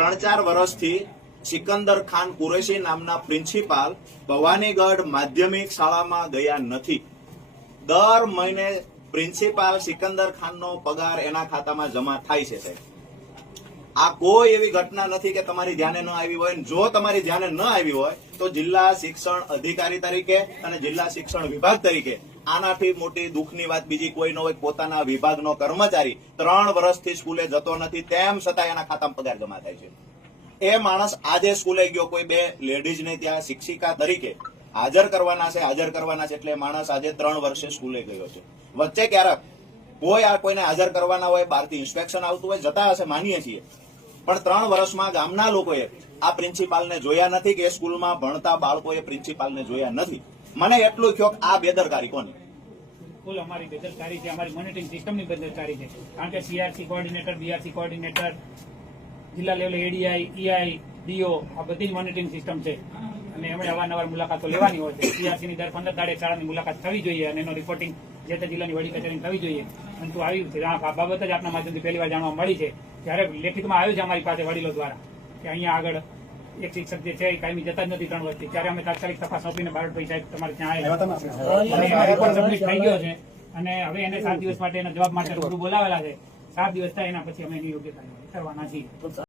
3-4 વર્ષથી સિકંદર ખાન કુરેશી નામના પ્રિન્સિપાલ ભવાનીગઢ માધ્યમિક શાળામાં ગયા નથી. દર મહિને પ્રિન્સિપાલ સિકંદર ખાનનો પગાર એના ખાતામાં જમા થાય છે. સાહેબ, આ કોઈ એવી ઘટના નથી કે તમારી ધ્યાને ન આવી હોય. જો તમારી ધ્યાને ન આવી હોય તો જિલ્લા શિક્ષણ અધિકારી તરીકે અને જિલ્લા શિક્ષણ વિભાગ તરીકે આનાથી મોટી દુઃખની વાત બીજી કોઈ ન હોય. પોતાના વિભાગનો કર્મચારી 3 વર્ષથી સ્કૂલે જતો નથી, તેમ છતાં એના ખાતામાં પગાર જમા થાય છે. એ માણસ આજે સ્કૂલે ગયો, કોઈ 2 લેડીઝને ત્યાં શિક્ષિકા તરીકે હાજર કરવાના છે એટલે માણસ આજે 3 વર્ષે સ્કૂલે ગયો છે. વચ્ચે ક્યારેક કોઈ આ કોઈને હાજર કરવાના હોય, બહારથી ઇન્સ્પેક્શન આવતું હોય, જતા હશે, માનીએ છીએ, પણ 3 વર્ષમાં ગામના લોકોએ આ પ્રિન્સિપાલને જોયા નથી કે એ સ્કૂલમાં ભણતા બાળકોએ પ્રિન્સિપાલને જોયા નથી. મને એટલું થયો કે આ બેદરકારી કોની? ફૂલ અમારી બેદરકારી છે, અમારી મોનિટરિંગ સિસ્ટમની બેદરકારી છે. કારણ કે સીઆરસી કોઓર્ડિનેટર, બીઆરસી કોઓર્ડિનેટર, જિલ્લા લેવલે એડીઆઈ, ઈઆઈ, ડીઓ, આ બધી જ મોનિટરિંગ સિસ્ટમ છે અને એમણે અવારનવાર મુલાકાતો લેવાની હોય છે. સીઆરસીની દર 15 દાડે શાળાની મુલાકાત થવી જોઈએ અને એનો રિપોર્ટિંગ જે તે જિલ્લાની વડી કચેરીને થવી જોઈએ. પરંતુ આવ્યું છે, આ બાબત જ આપના માધ્યમથી પહેલી વાર જાણવા મળી છે. જ્યારે લેખિતમાં આવ્યું છે અમારી પાસે વડીલો દ્વારા કે અહીંયા આગળ એક શિક્ષક જે છે એ કાયમી જતા જ નથી 3 વર્ષથી, ત્યારે અમે તાત્કાલિક તપાસ સોંપીને બારડભાઈ સાહેબ તમારે ત્યાં આવ્યા રિપોર્ટ સબમિટ થઈ ગયો છે અને હવે એને 7 દિવસ માટે એના જવાબ માટે રૂબરૂ બોલાવેલા છે. 7 દિવસ થાય એના પછી અમે એની યોગ્ય કાર્યવાહી કરવાના છીએ.